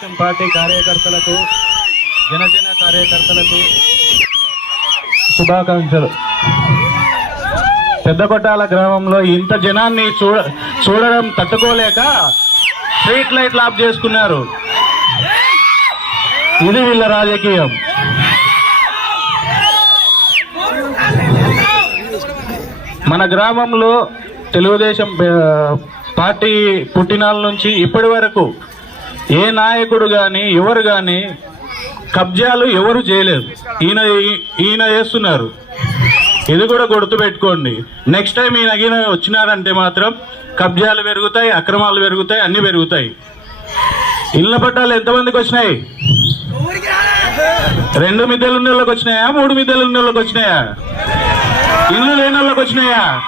Telugu Desam party కార్యకర్తలకు జనసేన కార్యకర్తలకు శుభాకాంక్షలు. పెద్దకొట్టాల గ్రామంలో ఇంత జనాన్ని చూడ చూడడం తట్టుకోలేక స్ట్రీట్ లైట్లు ఆఫ్ చేసుకున్నారు. ఇది వీళ్ళ రాజకీయం. మన గ్రామంలో తెలుగుదేశం పార్టీ పుట్టినాల నుంచి ఇప్పటి వరకు ఏ నాయకుడు కానీ ఎవరు కానీ కబ్జాలు ఎవరు చేయలేదు. ఈయన ఈయన చేస్తున్నారు. ఇది కూడా గుర్తుపెట్టుకోండి. నెక్స్ట్ టైం ఈయన ఈయన వచ్చినారంటే మాత్రం కబ్జాలు పెరుగుతాయి అక్రమాలు పెరుగుతాయి అన్ని పెరుగుతాయి. ఇళ్ళ పట్టాలు ఎంతమందికి వచ్చినాయి? రెండు మిద్దెలు ఉన్న వాళ్ళకి వచ్చినాయా? మూడు మిద్దెలు ఉన్న వాళ్ళకి వచ్చినాయా? ఇల్లు లేని వాళ్ళకి వచ్చినాయా?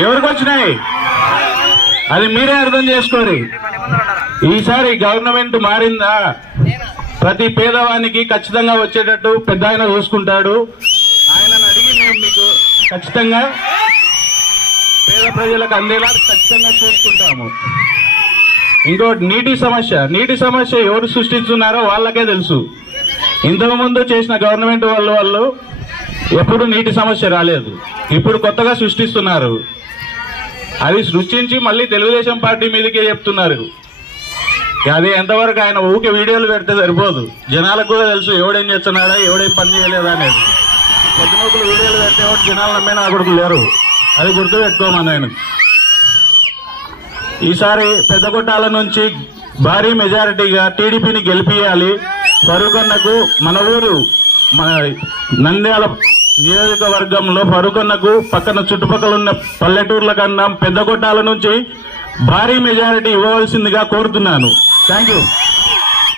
ఎవరికి వచ్చినాయి? అది మీరే అర్థం చేసుకోరు ఈసారి గవర్నమెంట్ మారిందా? ప్రతి పేదవానికి ఖచ్చితంగా వచ్చేటట్టు పెద్ద ఆయన చూసుకుంటాడు. ఆయనను అడిగి మేము మీకు ఖచ్చితంగా పేద ప్రజలకు అందేలా ఖచ్చితంగా చూసుకుంటాము. ఇంకోటి నీటి సమస్య. నీటి సమస్య ఎవరు సృష్టిస్తున్నారో వాళ్ళకే తెలుసు. ఇంతకు ముందు చేసిన గవర్నమెంట్ వాళ్ళు వాళ్ళు ఎప్పుడు నీటి సమస్య రాలేదు. ఇప్పుడు కొత్తగా సృష్టిస్తున్నారు. అది సృష్టించి మళ్ళీ తెలుగుదేశం పార్టీ మీదకే చెప్తున్నారు. అది ఎంతవరకు ఆయన ఊకే వీడియోలు పెడితే సరిపోదు. జనాలకు కూడా తెలుసు ఎవడేం చేస్తున్నాడా ఎవడేం పని చేయలేదా అనేది. పొద్దునొకలు వీడియోలు పెడితే ఎవరు జనాలు నమ్మే నా కొడుకు లేరు. అది గుర్తు పెట్టుకోమని నేను. ఈసారి పెద్దగొట్టాల నుంచి భారీ మెజారిటీగా టీడీపీని గెలిపియాలి. ఫరూకన్నకు మన ఊరు మన నంద్యాల నియోజకవర్గంలో ఫరూకన్నకు పక్కన చుట్టుపక్కల ఉన్న పల్లెటూర్ల కన్నా పెద్దగొట్టాల నుంచి భారీ మెజారిటీ ఇవ్వవలసిందిగా కోరుతున్నాను. Thank you.